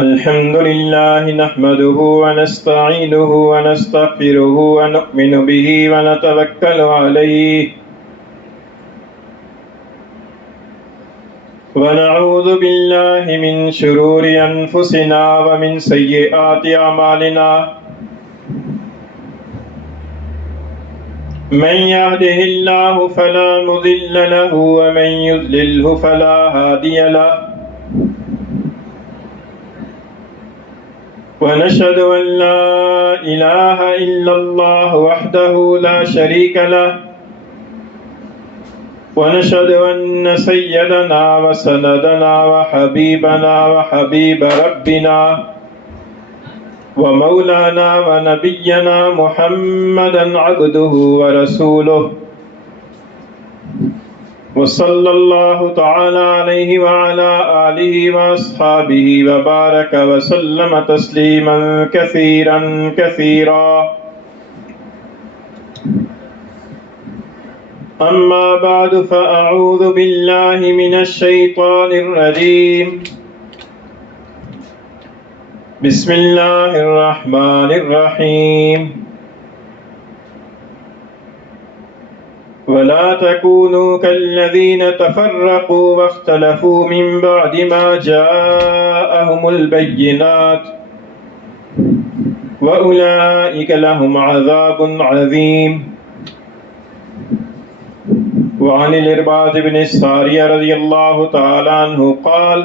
الحمد لله نحمده ونستعينه ونستغفره ونؤمن به ونتوكل عليه ونعوذ بالله من شرور أنفسنا ومن سيئات أعمالنا من يهده الله فلا مضل له ومن يضلله فلا هادي له ونشهد أن لا إله إلا الله وحده لا شريك له ونشهد أن سيدنا وسندنا وحبيبنا وحبيب ربنا ومولانا ونبينا محمدا عبده ورسوله وصلى الله تعالى عليه وعلى آله وأصحابه وبارك وسلم تسليما كثيرا كثيرا. أما بعد فأعوذ بالله من الشيطان الرجيم. بسم الله الرحمن الرحيم. ولا تكونوا كالذين تفرقوا واختلفوا من بعد ما جاءهم البينات وأولئك لهم عذاب عظيم. وعن الإرباض بن السارية رضي الله تعالى عنه قال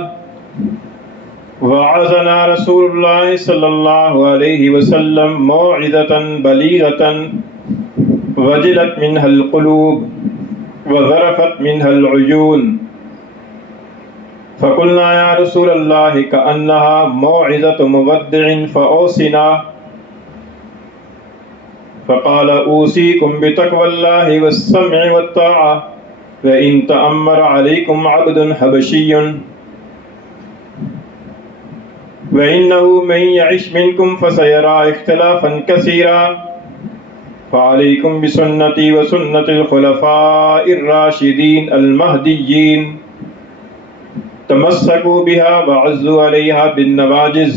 وعظنا رسول الله صلى الله عليه وسلم موعظة بليغة وجلت منها القلوب وذرفت منها العيون فقلنا يا رسول الله كأنها موعظة مودع فأوصنا فقال أوصيكم بتقوى الله والسمع والطاعة وإن تأمر عليكم عبد حبشي وإنه من يعش منكم فسيرى اختلافا كثيرا فعليكم بسنتي وسنة الخلفاء الراشدين المهديين تمسكوا بها وعزوا عليها بالنواجذ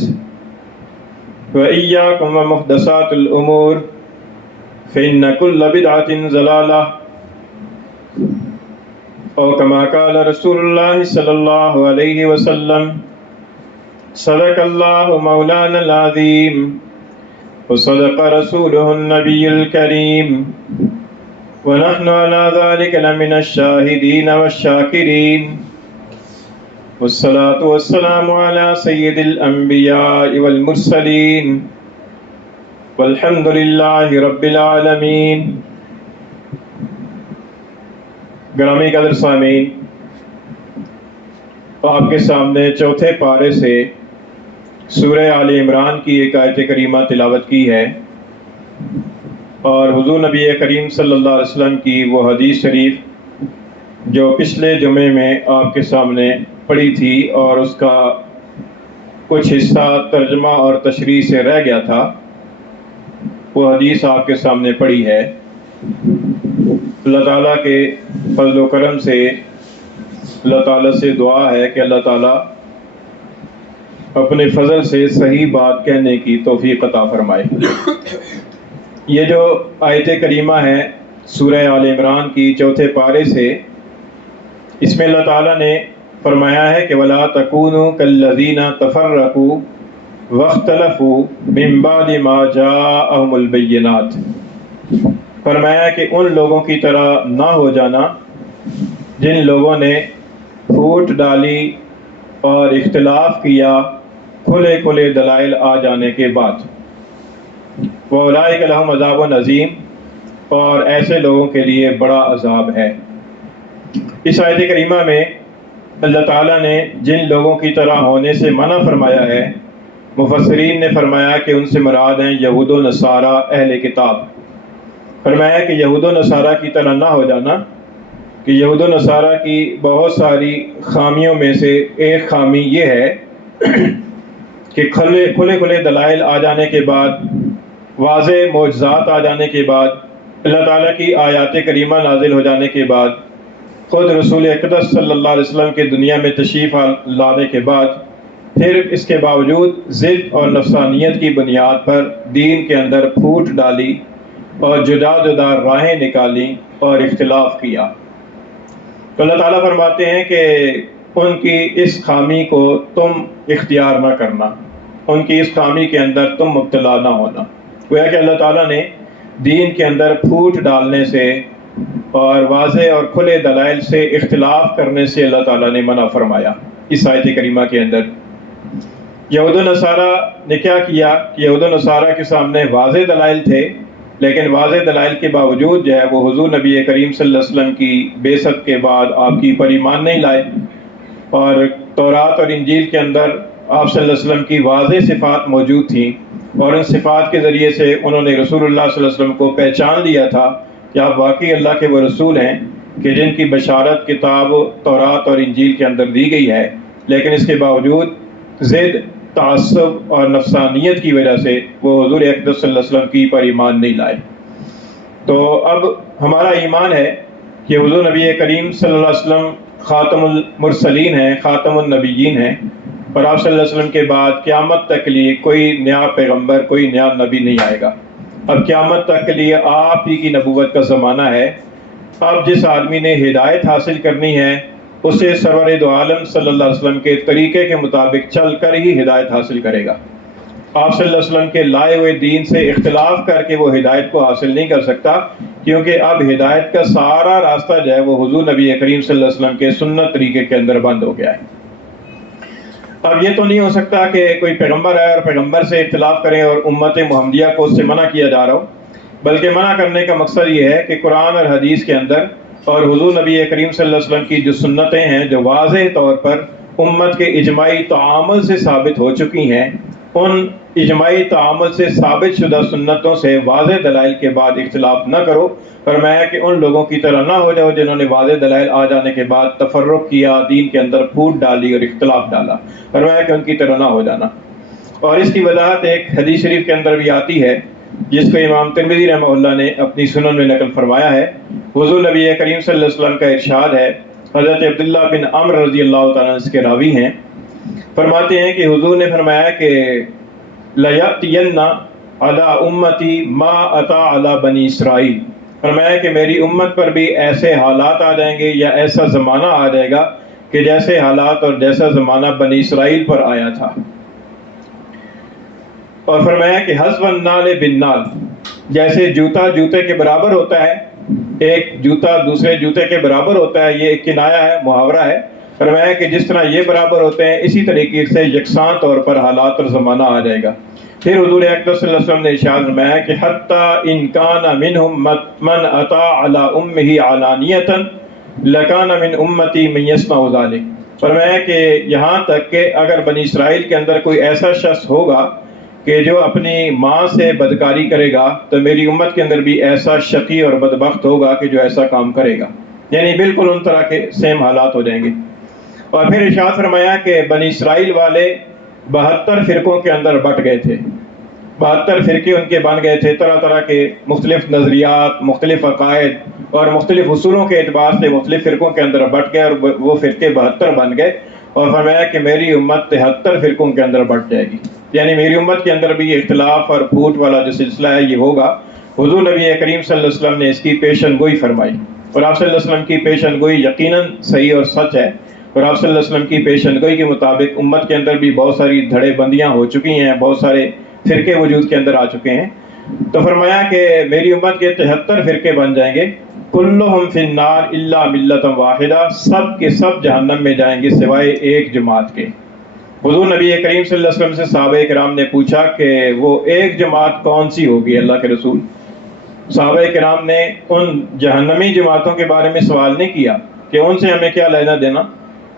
وإياكم ومحدثات الأمور فإن كل بدعة ضلالة أو كما قال رسول الله صلى الله عليه وسلم صدق الله مولانا العظيم وصدق رسوله النبي الكريم ونحن على ذلك لمن الشاهدين والشاكرين والصلاة والسلام على سيد الأنبياء والمرسلين والحمد لله رب العالمين. گرامی قدر سامعین، آپ کے سامنے چوتھے پارے سے سورہ آل عمران کی ایک آیت کریمہ تلاوت کی ہے، اور حضور نبی کریم صلی اللہ علیہ وسلم کی وہ حدیث شریف جو پچھلے جمعے میں آپ کے سامنے پڑھی تھی اور اس کا کچھ حصہ ترجمہ اور تشریح سے رہ گیا تھا، وہ حدیث آپ کے سامنے پڑھی ہے. اللہ تعالیٰ کے فضل و کرم سے اللہ تعالیٰ سے دعا ہے کہ اللہ تعالیٰ اپنے فضل سے صحیح بات کہنے کی توفیق عطا فرمائے. یہ جو آیت کریمہ ہے سورہ آل عمران کی چوتھے پارے سے، اس میں اللہ تعالیٰ نے فرمایا ہے کہ وَلَا تَكُونُوا كَالَّذِينَ تَفَرَّقُوا وَاخْتَلَفُوا مِن بَعْدِ مَا جَاءَهُمُ الْبَيِّنَاتُ. فرمایا کہ ان لوگوں کی طرح نہ ہو جانا جن لوگوں نے پھوٹ ڈالی اور اختلاف کیا کھلے کھلے دلائل آ جانے کے بعد. وَأُولَٰئِكَ لَهُمْ عَذَابٌ عَظِيمٌ، اور ایسے لوگوں کے لیے بڑا عذاب ہے. اس آیت کریمہ میں اللہ تعالیٰ نے جن لوگوں کی طرح ہونے سے منع فرمایا ہے، مفسرین نے فرمایا کہ ان سے مراد ہیں یہود و نصارہ اہل کتاب. فرمایا کہ یہود و نصارہ کی طرح نہ ہو جانا، کہ یہود و نصارہ کی بہت ساری خامیوں میں سے ایک خامی یہ ہے کہ کھلے دلائل آ جانے کے بعد، واضح معجزات آ جانے کے بعد، اللہ تعالیٰ کی آیات کریمہ نازل ہو جانے کے بعد خود رسول اقدس صلی اللہ علیہ وسلم کے دنیا میں تشریف لانے کے بعد پھر اس کے باوجود ضد اور نفسانیت کی بنیاد پر دین کے اندر پھوٹ ڈالی اور جدا جدا راہیں نکالی اور اختلاف کیا۔ تو اللہ تعالیٰ فرماتے ہیں کہ ان کی اس خامی کو تم اختیار نہ کرنا، ان کی اس خامی کے اندر تم مبتلا نہ ہونا۔ گویا کہ اللہ تعالیٰ نے دین کے اندر پھوٹ ڈالنے سے اور واضح اور کھلے دلائل سے اختلاف کرنے سے اللہ تعالیٰ نے منع فرمایا اس آیت کریمہ کے اندر۔ یہود و نصارہ نے کیا کیا کہ یہود و نصارہ کے سامنے واضح دلائل تھے، لیکن واضح دلائل کے باوجود جو ہے وہ حضور نبی کریم صلی اللہ علیہ وسلم کی بعثت کے بعد آپ کی پر ایمان نہیں لائے، اور تورات اور انجیل کے اندر آپ صلی اللہ علیہ وسلم کی واضح صفات موجود تھیں، اور ان صفات کے ذریعے سے انہوں نے رسول اللہ صلی اللہ علیہ وسلم کو پہچان لیا تھا کہ آپ واقعی اللہ کے وہ رسول ہیں کہ جن کی بشارت کتاب تورات اور انجیل کے اندر دی گئی ہے، لیکن اس کے باوجود ضد، تعصب اور نفسانیت کی وجہ سے وہ حضور اقدس صلی اللہ علیہ وسلم کی پر ایمان نہیں لائے۔ تو اب ہمارا ایمان ہے کہ حضور نبی کریم صلی اللہ علیہ وسلم خاتم المرسلین ہیں، خاتم النبیین ہیں، اور آپ صلی اللہ علیہ وسلم کے بعد قیامت تک کے لیے کوئی نیا پیغمبر، کوئی نیا نبی نہیں آئے گا۔ اب قیامت تک کے لیے آپ ہی کی نبوت کا زمانہ ہے۔ اب جس آدمی نے ہدایت حاصل کرنی ہے اسے سرور دو عالم صلی اللہ علیہ وسلم کے طریقے کے مطابق چل کر ہی ہدایت حاصل کرے گا۔ آپ صلی اللہ علیہ وسلم کے لائے ہوئے دین سے اختلاف کر کے وہ ہدایت کو حاصل نہیں کر سکتا، کیونکہ اب ہدایت کا سارا راستہ جو ہے وہ حضور نبی کریم صلی اللہ علیہ وسلم کے سنت طریقے کے اندر بند ہو گیا ہے۔ اب یہ تو نہیں ہو سکتا کہ کوئی پیغمبر آئے اور پیغمبر سے اختلاف کریں اور امت محمدیہ کو اس سے منع کیا جا رہا ہو، بلکہ منع کرنے کا مقصد یہ ہے کہ قرآن اور حدیث کے اندر اور حضور نبی کریم صلی اللہ علیہ وسلم کی جو سنتیں ہیں جو واضح طور پر امت کے اجماعی تعامل سے ثابت ہو چکی ہیں، ان اجماعی تعامل سے ثابت شدہ سنتوں سے واضح دلائل کے بعد اختلاف نہ کرو۔ فرمایا کہ ان لوگوں کی طرح نہ ہو جاؤ جنہوں نے واضح دلائل آ جانے کے بعد تفرق کیا، دین کے اندر پھوٹ ڈالی اور اختلاف ڈالا۔ فرمایا کہ ان کی طرح نہ ہو جانا۔ اور اس کی وضاحت ایک حدیث شریف کے اندر بھی آتی ہے جس کو امام ترمذی رحمہ اللہ نے اپنی سنن میں نقل فرمایا ہے۔ حضور نبی کریم صلی اللہ علیہ وسلم کا ارشاد ہے، حضرت عبداللہ بن عمرو رضی اللہ تعالیٰ عنہ اس کے راوی ہیں، فرماتے ہیں کہ حضور نے فرمایا کہ لَيَأْتِيَنَّ عَلَىٰ أُمَّتِي مَا أَتَىٰ عَلَىٰ بَنِي إِسرائِيل۔ فرمایا کہ میری امت پر بھی ایسے حالات آ جائیں گے یا ایسا زمانہ آ جائے گا کہ جیسے حالات اور جیسا زمانہ بنی اسرائیل پر آیا تھا۔ اور فرمایا کہ حسب النال بالنال، جیسے جوتا جوتے کے برابر ہوتا ہے، ایک جوتا دوسرے جوتے کے برابر ہوتا ہے، یہ ایک کنایا ہے، محاورہ ہے۔ فرمایا کہ جس طرح یہ برابر ہوتے ہیں اسی طریقے سے یکساں طور پر حالات اور زمانہ آ جائے گا۔ پھر حضور اقدس صلی اللہ علیہ وسلم نے ارشاد فرمایا کہ حتی ان کان منہم من اتی علی امہ علانیۃ لکان من امتی من یصنع ذلک۔ فرمایا کہ یہاں تک کہ اگر بنی اسرائیل کے اندر کوئی ایسا شخص ہوگا کہ جو اپنی ماں سے بدکاری کرے گا تو میری امت کے اندر بھی ایسا شقی اور بدبخت ہوگا کہ جو ایسا کام کرے گا، یعنی بالکل ان طرح کے سیم حالات ہو جائیں گے۔ اور پھر ارشاد فرمایا کہ بنی اسرائیل والے 72 فرقوں کے اندر بٹ گئے تھے، 72 فرقے ان کے بن گئے تھے، طرح طرح کے مختلف نظریات، مختلف عقائد اور مختلف اصولوں کے اعتبار سے مختلف فرقوں کے اندر بٹ گئے، اور وہ فرقے 72 بن گئے۔ اور فرمایا کہ میری امت 73 فرقوں کے اندر بٹ جائے گی، یعنی میری امت کے اندر بھی اختلاف اور پھوٹ والا جو سلسلہ ہے یہ ہوگا۔ حضور نبی کریم صلی اللہ علیہ وسلم نے اس کی پیشن گوئی فرمائی، اور آپ صلی اللہ علیہ وسلم کی پیشن گوئی یقیناً صحیح اور سچ ہے، اور آپ صلی اللہ علیہ وسلم کی پیشن گوئی کے مطابق امت کے اندر بھی بہت ساری دھڑے بندیاں ہو چکی ہیں، بہت سارے فرقے وجود کے اندر آ چکے ہیں۔ تو فرمایا کہ میری امت کے 73 فرقے بن جائیں گے، کلہم فی النار الا ملۃ واحدہ، سب کے سب جہنم میں جائیں گے سوائے ایک جماعت کے۔ حضور نبی کریم صلی اللہ علیہ وسلم سے صحابہ کرام نے پوچھا کہ وہ ایک جماعت کون سی ہوگی اللہ کے رسول؟ صحابہ کرام نے ان جہنمی جماعتوں کے بارے میں سوال نہیں کیا کہ ان سے ہمیں کیا لینا دینا،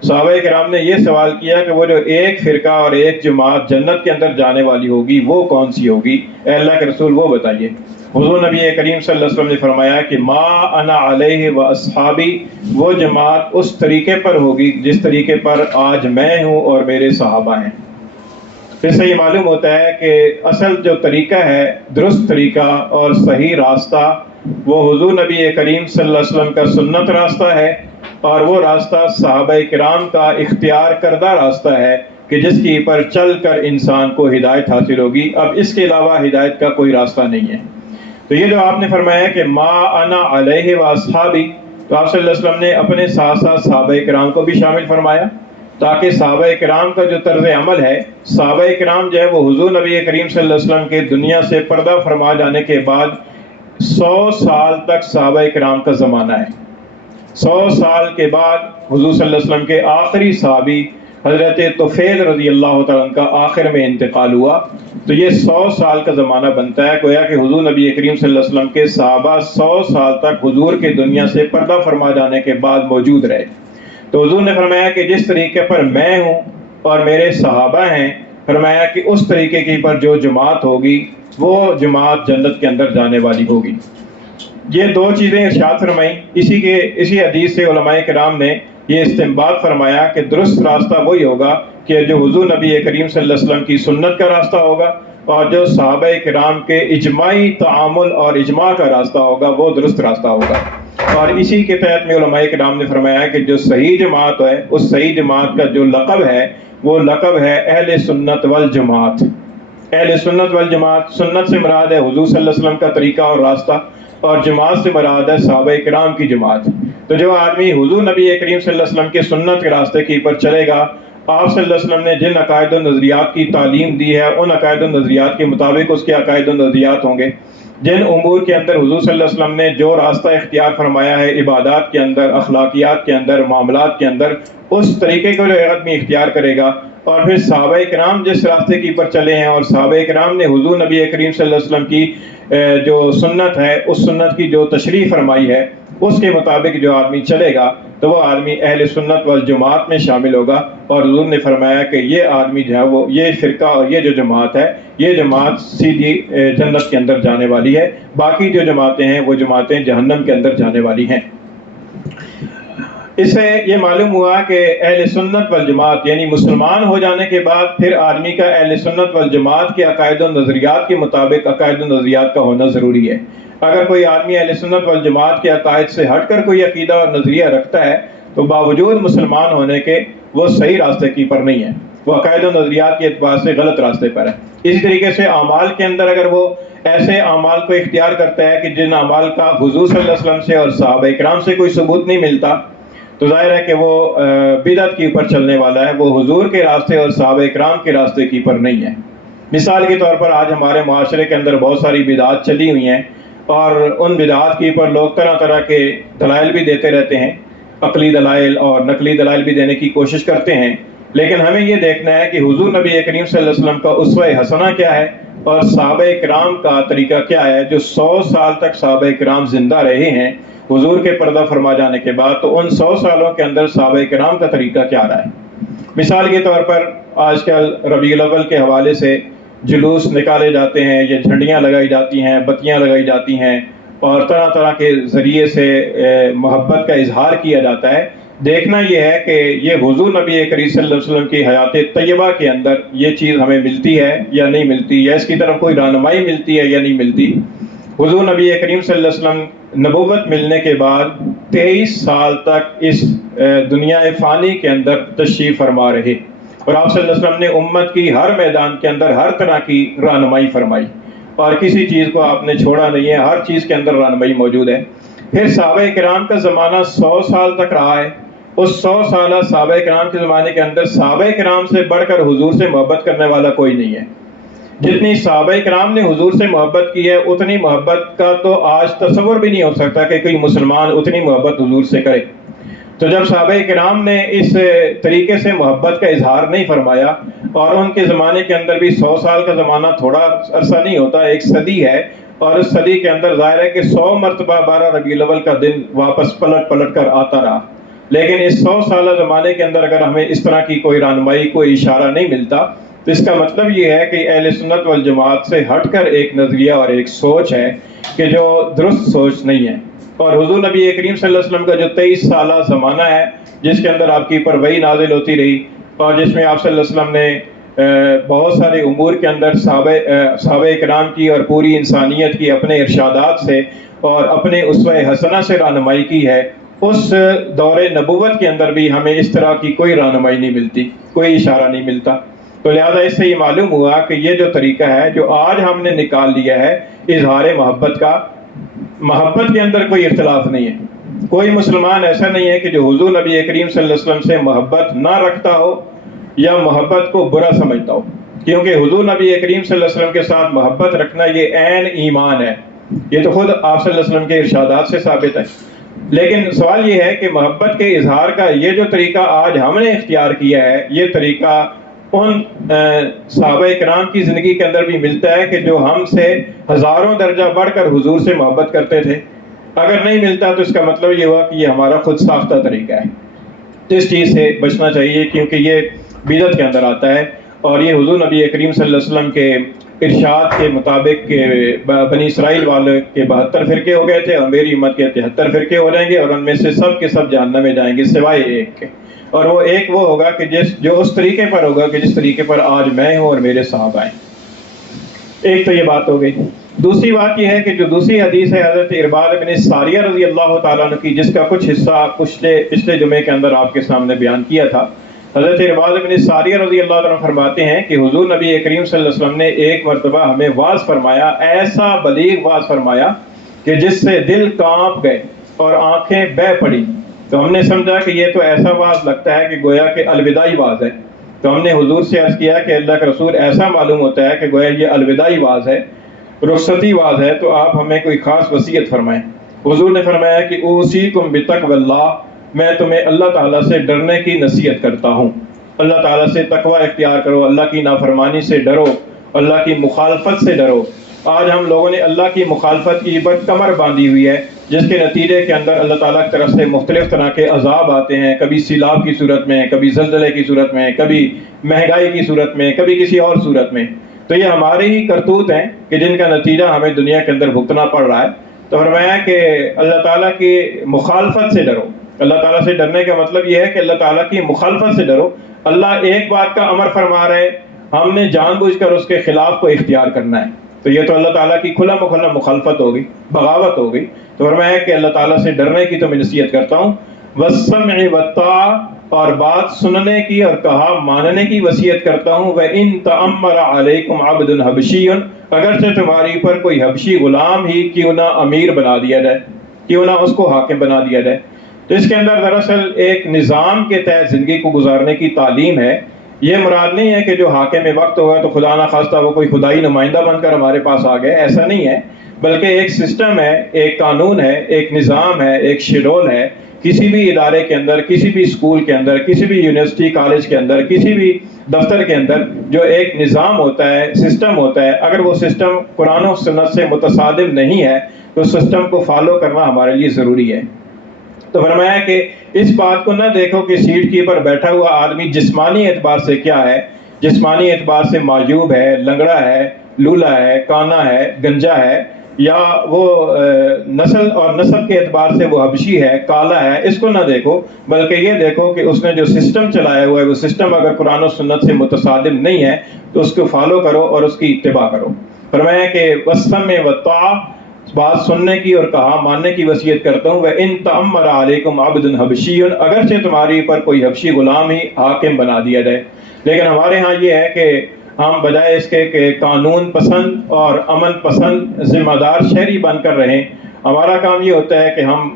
صحابہ کرام نے یہ سوال کیا کہ وہ جو ایک فرقہ اور ایک جماعت جنت کے اندر جانے والی ہوگی وہ کون سی ہوگی، اے اللہ کے رسول وہ بتائیے۔ حضور نبی کریم صلی اللہ علیہ وسلم نے فرمایا کہ ما انا علیہ و اصحابی، وہ جماعت اس طریقے پر ہوگی جس طریقے پر آج میں ہوں اور میرے صحابہ ہیں۔ اس سے یہ معلوم ہوتا ہے کہ اصل جو طریقہ ہے، درست طریقہ اور صحیح راستہ، وہ حضور نبی کریم صلی اللہ علیہ وسلم کا سنت راستہ ہے، اور وہ راستہ صحابہ کرام کا اختیار کردہ راستہ ہے کہ جس کی پر چل کر انسان کو ہدایت حاصل ہوگی. اب اس کے علاوہ ہدایت کا کوئی راستہ نہیں ہے. تو یہ جو آپ نے فرمایا کہ ما انا علیہ و اصحابی، تو آپ صلی اللہ علیہ وسلم نے اپنے ساتھ ساتھ صحابہ کرام کو بھی شامل فرمایا، تاکہ صحابہ کرام کا جو طرز عمل ہے، صحابہ کرام جو ہے وہ حضور نبی کریم صلی اللہ علیہ وسلم کے دنیا سے پردہ فرما جانے کے بعد 100 سال تک صحابہ کرام کا زمانہ ہے. 100 سال کے بعد حضور صلی اللہ علیہ وسلم کے آخری صحابی حضرت طفیل رضی اللہ تعالیٰ عنہ کا آخر میں انتقال ہوا. تو یہ 100 سال کا زمانہ بنتا ہے، گویا کہ حضور نبی کریم صلی اللہ علیہ وسلم کے صحابہ 100 سال تک حضور کے دنیا سے پردہ فرما جانے کے بعد موجود رہے. تو حضور نے فرمایا کہ جس طریقے پر میں ہوں اور میرے صحابہ ہیں، فرمایا کہ اس طریقے کی پر جو جماعت ہوگی وہ جماعت جنت کے اندر جانے والی ہوگی. یہ دو چیزیں ارشاد فرمائیں. اسی حدیث سے علماء کرام نے یہ استنباط فرمایا کہ درست راستہ وہی ہوگا کہ جو حضور نبی کریم صلی اللہ علیہ وسلم کی سنت کا راستہ ہوگا، اور جو صحابہ کرام کے اجماعی تعامل اور اجماع کا راستہ ہوگا وہ درست راستہ ہوگا. اور اسی کے تحت میں علماء کرام نے فرمایا کہ جو صحیح جماعت ہے، اس صحیح جماعت کا جو لقب ہے وہ لقب ہے اہل سنت والجماعت. اہل سنت والجماعت، سنت سے مراد ہے حضور صلی اللہ علیہ وسلم کا طریقہ اور راستہ، اور جماعت سے مراد ہے صحابہ کرام کی جماعت. تو جو آدمی حضور نبی کریم صلی اللہ علیہ وسلم کے سنت کے راستے کی پر چلے گا، آپ صلی اللہ علیہ وسلم نے جن عقائد و نظریات کی تعلیم دی ہے ان عقائد و نظریات کے مطابق اس کے عقائد و نظریات ہوں گے. جن امور کے اندر حضور صلی اللہ علیہ وسلم نے جو راستہ اختیار فرمایا ہے، عبادات کے اندر، اخلاقیات کے اندر، معاملات کے اندر، اس طریقے کو جو آدمی اختیار کرے گا. اور پھر صحابہ کرام جس راستے کی پر چلے ہیں اور صحابہ کرام نے حضور نبی کریم صلی اللہ علیہ وسلم کی جو سنت ہے، اس سنت کی جو تشریح فرمائی ہے، اس کے مطابق جو آدمی چلے گا تو وہ آدمی اہل سنت والجماعت میں شامل ہوگا. اور حضور نے فرمایا کہ یہ آدمی جو ہے وہ یہ فرقہ اور یہ جو جماعت ہے، یہ جماعت سیدھی جنت کے اندر جانے والی ہے. باقی جو جماعتیں ہیں وہ جماعتیں جہنم کے اندر جانے والی ہیں. اس سے یہ معلوم ہوا کہ اہل سنت والجماعت یعنی مسلمان ہو جانے کے بعد پھر آدمی کا اہل سنت والجماعت کے عقائد و نظریات کے مطابق عقائد و نظریات کا ہونا ضروری ہے. اگر کوئی آدمی اہل سنت والجماعت کے عقائد سے ہٹ کر کوئی عقیدہ اور نظریہ رکھتا ہے تو باوجود مسلمان ہونے کے وہ صحیح راستے کی پر نہیں ہے، وہ عقائد و نظریات کے اعتبار سے غلط راستے پر ہے. اسی طریقے سے اعمال کے اندر اگر وہ ایسے اعمال کو اختیار کرتا ہے کہ جن اعمال کا حضور صلی اللہ علیہ وسلم سے اور صحابہ کرام سے کوئی ثبوت نہیں ملتا، تو ظاہر ہے کہ وہ بدعت کے اوپر چلنے والا ہے، وہ حضور کے راستے اور صحابہ کرام کے راستے کی پر نہیں ہے. مثال کے طور پر آج ہمارے معاشرے کے اندر بہت ساری بدعات چلی ہوئی ہیں، اور ان بدعات کے اوپر لوگ طرح طرح کے دلائل بھی دیتے رہتے ہیں، عقلی دلائل اور نقلی دلائل بھی دینے کی کوشش کرتے ہیں. لیکن ہمیں یہ دیکھنا ہے کہ حضور نبی کریم صلی اللہ علیہ وسلم کا اسوہ حسنہ کیا ہے اور صحابہ کرام کا طریقہ کیا ہے. جو 100 سال تک صحابہ کرام زندہ رہے ہیں حضور کے پردہ فرما جانے کے بعد، تو ان 100 سالوں کے اندر صحابہ کرام کا طریقہ کیا رہا ہے. مثال کے طور پر آج کل ربیع الاول کے حوالے سے جلوس نکالے جاتے ہیں، یہ جھنڈیاں لگائی جاتی ہیں، بتیاں لگائی جاتی ہیں، اور طرح طرح کے ذریعے سے محبت کا اظہار کیا جاتا ہے. دیکھنا یہ ہے کہ یہ حضور نبی کریم صلی اللہ علیہ وسلم کی حیات طیبہ کے اندر یہ چیز ہمیں ملتی ہے یا نہیں ملتی، یا اس کی طرف کوئی رہنمائی ملتی ہے یا نہیں ملتی. حضور نبی کریم صلی اللہ علیہ وسلم نبوت ملنے کے بعد 23 سال تک اس دنیا فانی کے اندر تشریف فرما رہے، اور آپ صلی اللہ علیہ وسلم نے امت کی ہر میدان کے اندر ہر طرح کی رہنمائی فرمائی، اور کسی چیز کو آپ نے چھوڑا نہیں ہے، ہر چیز کے اندر رہنمائی موجود ہے. پھر صحابہ کرام کا زمانہ 100 سال تک رہا ہے. اس 100 سالہ صحابہ کرام کے زمانے کے اندر صحابہ کرام سے بڑھ کر حضور سے محبت کرنے والا کوئی نہیں ہے. جتنی صحابہ کرام نے حضور سے محبت کی ہے، اتنی محبت کا تو آج تصور بھی نہیں ہو سکتا کہ کوئی مسلمان اتنی محبت حضور سے کرے. تو جب صحابہ کرام نے اس طریقے سے محبت کا اظہار نہیں فرمایا، اور ان کے زمانے کے اندر بھی 100 سال کا زمانہ تھوڑا عرصہ نہیں ہوتا، ایک صدی ہے، اور اس صدی کے اندر ظاہر ہے کہ 100 مرتبہ 12 ربیع الاول کا دن واپس پلٹ کر آتا رہا. لیکن اس 100 سالہ زمانے کے اندر اگر ہمیں اس طرح کی کوئی رہنمائی، کوئی اشارہ نہیں ملتا، تو اس کا مطلب یہ ہے کہ اہل سنت والجماعت سے ہٹ کر ایک نظریہ اور ایک سوچ ہے کہ جو درست سوچ نہیں ہے. اور حضور نبی کریم صلی اللہ علیہ وسلم کا جو 23 سالہ زمانہ ہے جس کے اندر آپ کی پر وحی نازل ہوتی رہی، اور جس میں آپ صلی اللہ علیہ وسلم نے بہت سارے امور کے اندر صحابہ کرام کی اور پوری انسانیت کی اپنے ارشادات سے اور اپنے اسوہ حسنہ سے رہنمائی کی ہے، اس دور نبوت کے اندر بھی ہمیں اس طرح کی کوئی رہنمائی نہیں ملتی، کوئی اشارہ نہیں ملتا۔ تو لہذا اس سے یہ معلوم ہوا کہ یہ جو طریقہ ہے جو آج ہم نے نکال لیا ہے اظہار محبت کا، محبت کے اندر کوئی اختلاف نہیں ہے۔ کوئی مسلمان ایسا نہیں ہے کہ جو حضور نبی کریم صلی اللہ علیہ وسلم سے محبت نہ رکھتا ہو یا محبت کو برا سمجھتا ہو، کیونکہ حضور نبی کریم صلی اللہ علیہ وسلم کے ساتھ محبت رکھنا یہ عین ایمان ہے، یہ تو خود آپ صلی اللہ علیہ وسلم کے ارشادات سے ثابت ہے۔ لیکن سوال یہ ہے کہ محبت کے اظہار کا یہ جو طریقہ آج ہم نے اختیار کیا ہے، یہ طریقہ ان صحابہ کرام کی زندگی کے اندر بھی ملتا ہے کہ جو ہم سے ہزاروں درجہ بڑھ کر حضور سے محبت کرتے تھے؟ اگر نہیں ملتا تو اس کا مطلب یہ ہوا کہ یہ ہمارا خود ساختہ طریقہ ہے۔ تو اس چیز سے بچنا چاہیے، کیونکہ یہ بدعت کے اندر آتا ہے، اور یہ حضور نبی کریم صلی اللہ علیہ وسلم کے ارشاد کے مطابق کہ بنی اسرائیل والے کے 72 فرقے ہو گئے تھے اور میری امت کے 73 فرقے ہو جائیں گے، اور ان میں سے سب کے سب جہنم میں جائیں گے سوائے ایک کے، اور وہ ایک وہ ہوگا کہ جو اس طریقے پر ہوگا کہ جس طریقے پر آج میں ہوں اور میرے صحابہ ہیں۔ ایک تو یہ بات ہو گئی۔ دوسری بات یہ ہے کہ جو دوسری حدیث ہے حضرت ارباد بن ساریہ رضی اللہ تعالیٰ عنہ کی، جس کا کچھ حصہ پچھلے جمعے کے اندر آپ کے سامنے بیان کیا تھا۔ حضرت ارباد بن ساریہ رضی اللہ عنہ فرماتے ہیں کہ حضور نبی کریم صلی اللہ علیہ وسلم نے ایک مرتبہ ہمیں واعظ فرمایا، ایسا بلیغ واعظ فرمایا کہ جس سے دل کانپ گئے اور آنکھیں بہہ پڑی۔ تو ہم نے سمجھا کہ یہ تو ایسا واعظ لگتا ہے کہ گویا کہ الوداعی واعظ ہے۔ تو ہم نے حضور سے عرض کیا کہ اللہ کا رسول، ایسا معلوم ہوتا ہے کہ گویا یہ الوداعی واعظ ہے، رخصتی واعظ ہے، تو آپ ہمیں کوئی خاص وصیت فرمائیں۔ حضور نے فرمایا کہ اوصیکم بتقوی اللہ، میں تمہیں اللہ تعالیٰ سے ڈرنے کی نصیحت کرتا ہوں۔ اللہ تعالیٰ سے تقوی اختیار کرو، اللہ کی نافرمانی سے ڈرو، اللہ کی مخالفت سے ڈرو۔ آج ہم لوگوں نے اللہ کی مخالفت کی بڑی کمر باندھی ہوئی ہے، جس کے نتیجے کے اندر اللہ تعالیٰ کی طرف سے مختلف طرح کے عذاب آتے ہیں، کبھی سیلاب کی صورت میں، کبھی زلزلے کی صورت میں، کبھی مہنگائی کی صورت میں، کبھی کسی اور صورت میں۔ تو یہ ہمارے ہی کرتوت ہیں کہ جن کا نتیجہ ہمیں دنیا کے اندر بھگتنا پڑ رہا ہے۔ تو فرمایا کہ اللہ تعالیٰ کی مخالفت سے ڈرو۔ اللہ تعالیٰ سے ڈرنے کا مطلب یہ ہے کہ اللہ تعالیٰ کی مخالفت سے ڈرو۔ اللہ ایک بات کا امر فرما رہے، ہم نے جان بوجھ کر اس کے خلاف کو اختیار کرنا ہے، تو یہ تو اللہ تعالیٰ کی کھلا مکھلا مخالفت ہوگی، بغاوت ہوگی۔ تو فرمایا کہ اللہ تعالیٰ سے ڈرنے کی تو میں نصیحت کرتا ہوں، والسمع والطاعہ، اور بات سننے کی اور کہا ماننے کی وصیت کرتا ہوں، وَإِن تَأَمَّرَ عَلَيْكُمْ عَبْدٌ حَبْشِيٌّ، اگرچہ تمہاری پر کوئی حبشی غلام ہی کیوں نہ امیر بنا دیا جائے، کیوں نہ اس کو حاکم بنا دیا جائے۔ تو اس کے اندر دراصل ایک نظام کے تحت زندگی کو گزارنے کی تعلیم ہے۔ یہ مراد نہیں ہے کہ جو حاکم وقت ہوگا تو خدا نہ خواستہ وہ کوئی خدائی نمائندہ بن کر ہمارے پاس آ گئے، ایسا نہیں ہے، بلکہ ایک سسٹم ہے، ایک قانون ہے، ایک نظام ہے، ایک شیڈول ہے۔ کسی بھی ادارے کے اندر، کسی بھی اسکول کے اندر، کسی بھی یونیورسٹی کالج کے اندر، کسی بھی دفتر کے اندر جو ایک نظام ہوتا ہے، سسٹم ہوتا ہے، اگر وہ سسٹم قرآن و سنت سے متصادم نہیں ہے تو سسٹم کو فالو کرنا ہمارے لیے ضروری ہے۔ تو فرمایا کہ اس بات کو نہ دیکھو کہ سیٹ کے اوپر بیٹھا ہوا آدمی جسمانی اعتبار سے کیا ہے، جسمانی اعتبار سے معیوب ہے، لنگڑا ہے، لولا ہے، کانا ہے، گنجا ہے، یا وہ نسل اور نسب کے اعتبار سے وہ حبشی ہے، کالا ہے، اس کو نہ دیکھو، بلکہ یہ دیکھو کہ اس نے جو سسٹم چلایا ہوا ہے وہ سسٹم اگر قرآن و سنت سے متصادم نہیں ہے تو اس کو فالو کرو اور اس کی اتباع کرو۔ فرمایا کہ وَالسَّمْعِ وَالطَّاعَةِ، بات سننے کی اور کہا ماننے کی وصیت کرتا ہوں، وَإِن تَأَمَّرَ عَلَيْكُمْ عَبْدٌ حَبْشِيٌّ، اگرچہ تمہاری پر کوئی حبشی غلام ہی حاکم بنا دیا جائے۔ لیکن ہمارے ہاں یہ ہے کہ ہم بجائے اس کے کہ قانون پسند اور امن پسند ذمہ دار شہری بن کر رہیں، ہمارا کام یہ ہوتا ہے کہ ہم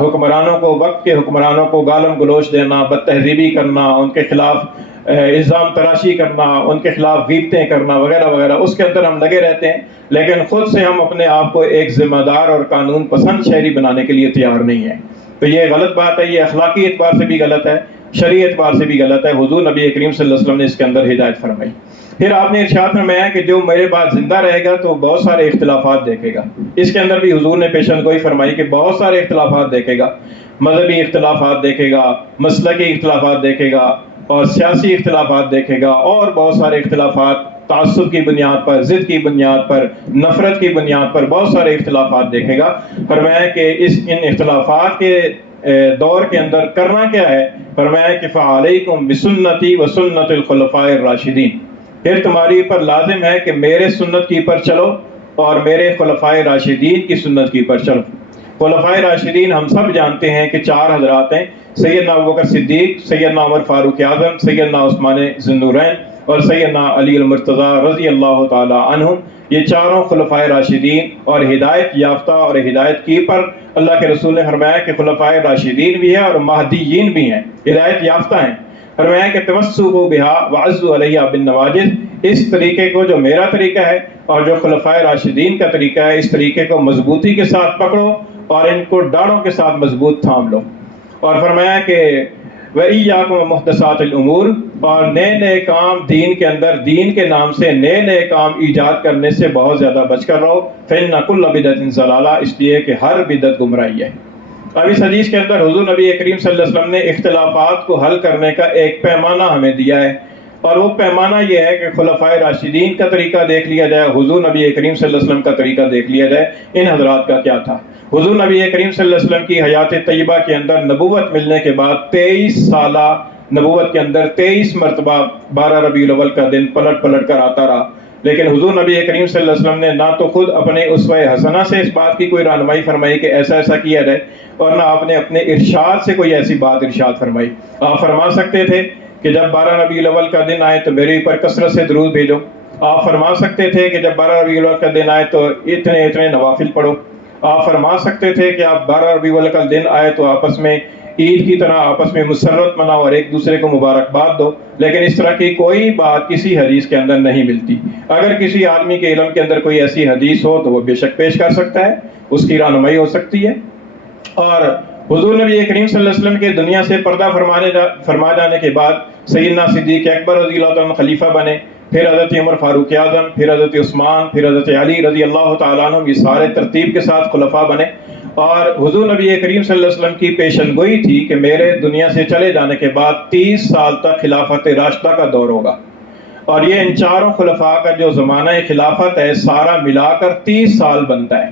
حکمرانوں کو، وقت کے حکمرانوں کو گالم گلوچ دینا، بد تہذیبی کرنا، ان کے خلاف الزام تراشی کرنا، ان کے خلاف غیبتیں کرنا وغیرہ وغیرہ، اس کے اندر ہم لگے رہتے ہیں، لیکن خود سے ہم اپنے آپ کو ایک ذمہ دار اور قانون پسند شہری بنانے کے لیے تیار نہیں ہیں۔ تو یہ غلط بات ہے، یہ اخلاقی اعتبار سے بھی غلط ہے، شرعی اعتبار سے بھی غلط ہے۔ حضور نبی کریم صلی اللہ علیہ وسلم نے اس کے اندر ہدایت فرمائی۔ پھر آپ نے ارشاد فرمایا کہ جو میرے بعد زندہ رہے گا تو بہت سارے اختلافات دیکھے گا۔ اس کے اندر بھی حضور نے پیشن گوئی فرمائی کہ بہت سارے اختلافات دیکھے گا، مذہبی اختلافات دیکھے گا، مسلکی اختلافات دیکھے گا، اور سیاسی اختلافات دیکھے گا، اور بہت سارے اختلافات تعصب کی بنیاد پر، ضد کی بنیاد پر، نفرت کی بنیاد پر بہت سارے اختلافات دیکھے گا۔ فرمایا کہ ان اختلافات کے دور کے اندر کرنا کیا ہے؟ فرمایا کہ فَعَلَيْكُمْ بِسُنَّتِي وَسُنَّتِ الْخُلَفَاءِ الرَّاشِدِينَ، پھر تمہاری پر لازم ہے کہ میرے سنت کی پر چلو اور میرے خلفائے راشدین کی سنت کی پر چلو۔ خلفائے راشدین ہم سب جانتے ہیں کہ 4 حضرات ہیں، سیدنا ابوبکر صدیق، سیدنا عمر فاروق اعظم، سیدنا عثمان ذو النورین اور سیدنا علی المرتضیٰ رضی اللہ تعالی عنہم۔ یہ چاروں خلفائے راشدین اور ہدایت یافتہ اور ہدایت کی پر اللہ کے رسول نے فرمایا کہ خلفائے راشدین بھی ہیں اور مہدیین بھی ہیں، ہدایت یافتہ ہیں۔ فرمایا کہ تمسکوا بہا وعضوا علیہا بالنواجذ، اس طریقے کو جو میرا طریقہ ہے اور جو خلفائے راشدین کا طریقہ ہے، اس طریقے کو مضبوطی کے ساتھ پکڑو اور ان کو ڈاڑوں کے ساتھ مضبوط تھام لو۔ اور فرمایا کہ وَإِيَّاكُمْ وَمُحْدَثَاتِ الْأُمُورِ، اور نئے نئے کام دین کے اندر، دین کے نام سے نئے نئے کام ایجاد کرنے سے بہت زیادہ بچ کر رہو۔ فَإِنَّ كُلَّ بِدْعَةٍ ضَلَالَةٍ، اس لیے کہ ہر بدعت گمراہی ہے۔ اب اس حدیث کے اندر حضور نبی کریم صلی اللہ علیہ وسلم نے اختلافات کو حل کرنے کا ایک پیمانہ ہمیں دیا ہے، اور وہ پیمانہ یہ ہے کہ خلفائے راشدین کا طریقہ دیکھ لیا جائے، حضور نبی کریم صلی اللہ علیہ وسلم کا طریقہ دیکھ لیا جائے، ان حضرات کا کیا تھا۔ حضور نبی کریم صلی اللہ علیہ وسلم کی حیات طیبہ کے اندر نبوت ملنے کے بعد 23 سالہ نبوت کے اندر 23 مرتبہ 12 ربیع الاول کا دن پلٹ پلٹ کر آتا رہا، لیکن حضور نبی کریم صلی اللہ علیہ وسلم نے نہ تو خود اپنے اسوہ حسنہ سے اس بات کی کوئی رہنمائی فرمائی کہ ایسا ایسا کیا جائے، اور نہ آپ نے اپنے ارشاد سے کوئی ایسی بات ارشاد فرمائی۔ آپ فرما سکتے تھے کہ جب 12 ربیع الاول کا دن آئے تو میرے اوپر کثرت سے درود بھیجو، آپ فرما سکتے تھے کہ جب 12 ربیع الاول کا دن آئے تو اتنے اتنے نوافل پڑھو، آپ فرما سکتے تھے کہ آپ 12 ربیع الاول کا دن آئے تو آپس میں عید کی طرح آپس میں مسرت مناؤ اور ایک دوسرے کو مبارکباد دو، لیکن اس طرح کی کوئی بات کسی حدیث کے اندر نہیں ملتی۔ اگر کسی آدمی کے علم کے اندر کوئی ایسی حدیث ہو تو وہ بے شک پیش کر سکتا ہے، اس کی رہنمائی ہو سکتی ہے۔ اور حضور نبی کریم صلی اللہ علیہ وسلم کے دنیا سے پردہ فرما جانے کے بعد سیدنا صدیق اکبر رضی اللہ عنہ خلیفہ بنے، پھر حضرت عمر فاروق اعظم، پھر حضرت عثمان، پھر حضرت علی رضی اللہ تعالیٰ عنہ، یہ سارے ترتیب کے ساتھ خلفاء بنے۔ اور حضور نبی کریم صلی اللہ علیہ وسلم کی پیشن گوئی تھی کہ میرے دنیا سے چلے جانے کے بعد 30 سال تک خلافت راشدہ کا دور ہوگا، اور یہ ان چاروں خلفاء کا جو زمانہ خلافت ہے سارا ملا کر 30 سال بنتا ہے۔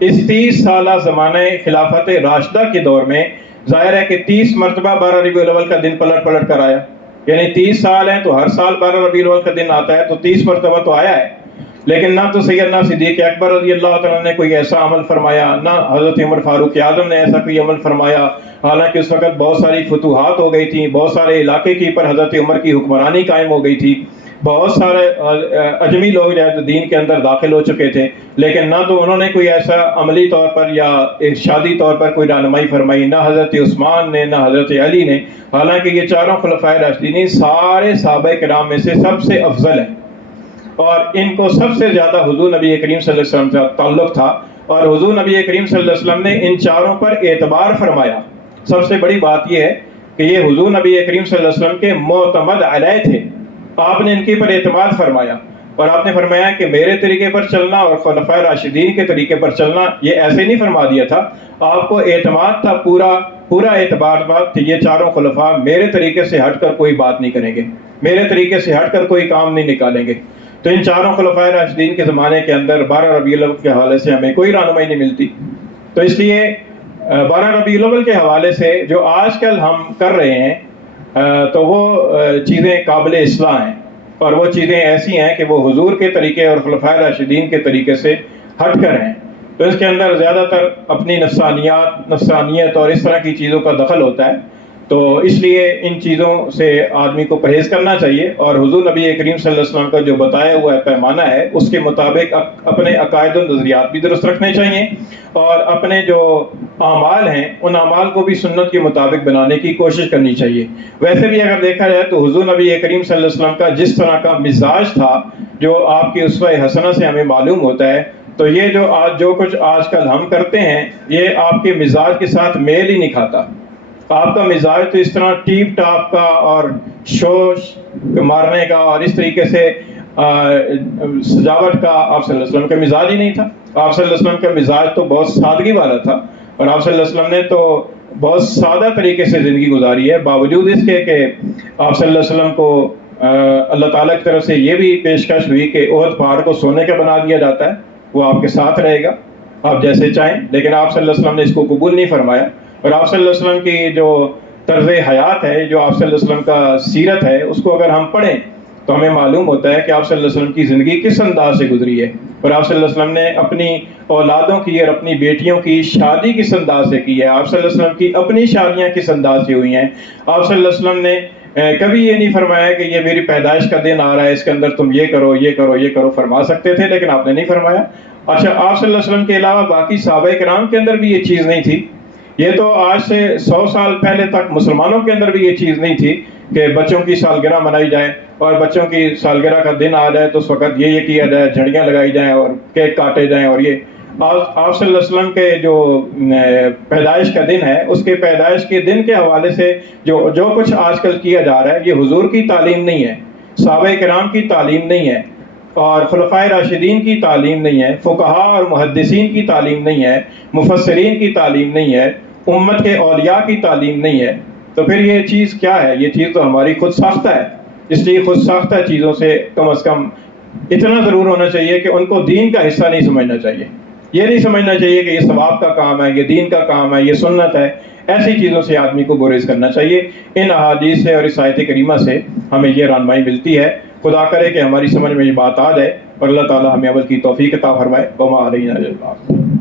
اس 30 سالہ زمانہ خلافت راشدہ کے دور میں ظاہر ہے کہ 30 مرتبہ 12 ربیع الاول کا دن پلٹ پلٹ کر آیا، یعنی 30 سال ہیں تو ہر سال 12 ربیع الاول کا دن آتا ہے، تو 30 مرتبہ تو آیا ہے۔ لیکن نہ تو سیدنا صدیق اکبر رضی اللہ تعالیٰ نے کوئی ایسا عمل فرمایا، نہ حضرت عمر فاروق اعظم نے ایسا کوئی عمل فرمایا، حالانکہ اس وقت بہت ساری فتوحات ہو گئی تھیں، بہت سارے علاقے کی پر حضرت عمر کی حکمرانی قائم ہو گئی تھی، بہت سارے اجمی لوگ جو ہے دین کے اندر داخل ہو چکے تھے، لیکن نہ تو انہوں نے کوئی ایسا عملی طور پر یا ارشادی طور پر کوئی رہنمائی فرمائی، نہ حضرت عثمان نے، نہ حضرت علی نے، حالانکہ یہ چاروں خلفائے راشدین سارے صحابہ کرام میں سے سب سے افضل ہیں، اور ان کو سب سے زیادہ حضور نبی کریم صلی اللہ علیہ وسلم کا تعلق تھا، اور حضور نبی کریم صلی اللہ علیہ وسلم نے ان چاروں پر اعتبار فرمایا۔ سب سے بڑی بات یہ ہے کہ یہ حضور نبی کریم صلی اللہ علیہ وسلم کے معتمد علیہ تھے، آپ نے ان کے پر اعتماد فرمایا، اور آپ نے فرمایا کہ میرے طریقے پر چلنا اور خلفائے راشدین کے طریقے پر چلنا، یہ ایسے نہیں فرما دیا تھا، آپ کو اعتماد تھا، پورا اعتبار کہ یہ چاروں خلفاء میرے طریقے سے ہٹ کر کوئی بات نہیں کریں گے، میرے طریقے سے ہٹ کر کوئی کام نہیں نکالیں گے۔ تو ان چاروں خلفائے راشدین کے زمانے کے اندر 12 ربیع الاول کے حوالے سے ہمیں کوئی رہنمائی نہیں ملتی، تو اس لیے 12 ربیع الاول کے حوالے سے جو آج کل ہم کر رہے ہیں تو وہ چیزیں قابل اصلاح ہیں، اور وہ چیزیں ایسی ہیں کہ وہ حضور کے طریقے اور خلفائے راشدین کے طریقے سے ہٹ کر ہیں، تو اس کے اندر زیادہ تر اپنی نفسانیت اور اس طرح کی چیزوں کا دخل ہوتا ہے، تو اس لیے ان چیزوں سے آدمی کو پرہیز کرنا چاہیے، اور حضور نبی کریم صلی اللہ علیہ وسلم کا جو بتایا ہوا ہے پیمانہ ہے اس کے مطابق اپنے عقائد و نظریات بھی درست رکھنے چاہیے، اور اپنے جو اعمال ہیں ان اعمال کو بھی سنت کے مطابق بنانے کی کوشش کرنی چاہیے۔ ویسے بھی اگر دیکھا جائے تو حضور نبی کریم صلی اللہ علیہ وسلم کا جس طرح کا مزاج تھا جو آپ کی اسوہ حسنہ سے ہمیں معلوم ہوتا ہے، تو یہ جو کچھ آج کل ہم کرتے ہیں یہ آپ کے مزاج کے ساتھ میل ہی نہیں کھاتا۔ آپ کا مزاج تو اس طرح ٹیپ ٹاپ کا اور شوش مارنے کا اور اس طریقے سے سجاوٹ کا آپ صلی اللہ علیہ وسلم کا مزاج ہی نہیں تھا۔ آپ صلی اللہ علیہ وسلم کا مزاج تو بہت سادگی والا تھا، اور آپ صلی اللہ علیہ وسلم نے تو بہت سادہ طریقے سے زندگی گزاری ہے، باوجود اس کے کہ آپ صلی اللہ علیہ وسلم کو اللہ تعالیٰ کی طرف سے یہ بھی پیشکش ہوئی کہ احد پہاڑ کو سونے کا بنا دیا جاتا ہے، وہ آپ کے ساتھ رہے گا آپ جیسے چاہیں، لیکن آپ صلی اللہ علیہ وسلم نے اس کو قبول نہیں فرمایا، اور آپ صلی اللہ علیہ وسلم کی جو طرز حیات ہے، جو آپ صلی اللہ علیہ وسلم کا سیرت ہے، اس کو اگر ہم پڑھیں تو ہمیں معلوم ہوتا ہے کہ آپ صلی اللہ علیہ وسلم کی زندگی کس انداز سے گزری ہے، اور آپ صلی اللہ علیہ وسلم نے اپنی اولادوں کی اور اپنی بیٹیوں کی شادی کس انداز سے کی ہے، آپ صلی اللہ علیہ وسلم کی اپنی شادیاں کس انداز سے ہوئی ہیں۔ آپ صلی اللہ علیہ وسلم نے کبھی یہ نہیں فرمایا کہ یہ میری پیدائش کا دن آ رہا ہے، اس کے اندر تم یہ کرو یہ کرو یہ کرو، فرما سکتے تھے لیکن آپ نے نہیں فرمایا۔ اچھا، آپ صلی اللہ علیہ وسلم کے علاوہ باقی صحابہ کرام کے اندر بھی یہ چیز نہیں تھی، یہ تو آج سے 100 سال پہلے تک مسلمانوں کے اندر بھی یہ چیز نہیں تھی کہ بچوں کی سالگرہ منائی جائے، اور بچوں کی سالگرہ کا دن آ جائے تو اس وقت یہ کیا جائے، جھڑیاں لگائی جائیں اور کیک کاٹے جائیں۔ اور یہ آپ صلی اللہ علیہ وسلم کے جو پیدائش کا دن ہے، اس کے پیدائش کے دن کے حوالے سے جو کچھ آج کل کیا جا رہا ہے، یہ حضور کی تعلیم نہیں ہے، صحابہ کرام کی تعلیم نہیں ہے، اور خلفائے راشدین کی تعلیم نہیں ہے، فقہاء اور محدثین کی تعلیم نہیں ہے، مفسرین کی تعلیم نہیں ہے، امت کے اولیاء کی تعلیم نہیں ہے۔ تو پھر یہ چیز کیا ہے؟ یہ چیز تو ہماری خود ساختہ ہے۔ اس لیے خود ساختہ چیزوں سے کم از کم اتنا ضرور ہونا چاہیے کہ ان کو دین کا حصہ نہیں سمجھنا چاہیے، یہ نہیں سمجھنا چاہیے کہ یہ ثواب کا کام ہے، یہ دین کا کام ہے، یہ سنت ہے۔ ایسی چیزوں سے آدمی کو گریز کرنا چاہیے۔ ان احادیث سے اور اس آیت کریمہ سے ہمیں یہ رہنمائی ملتی ہے۔ خدا کرے کہ ہماری سمجھ میں یہ بات آ جائے اور اللہ تعالی ہمیں عمل کی توفیق عطا فرمائے۔ وما علینا الا البلاغ۔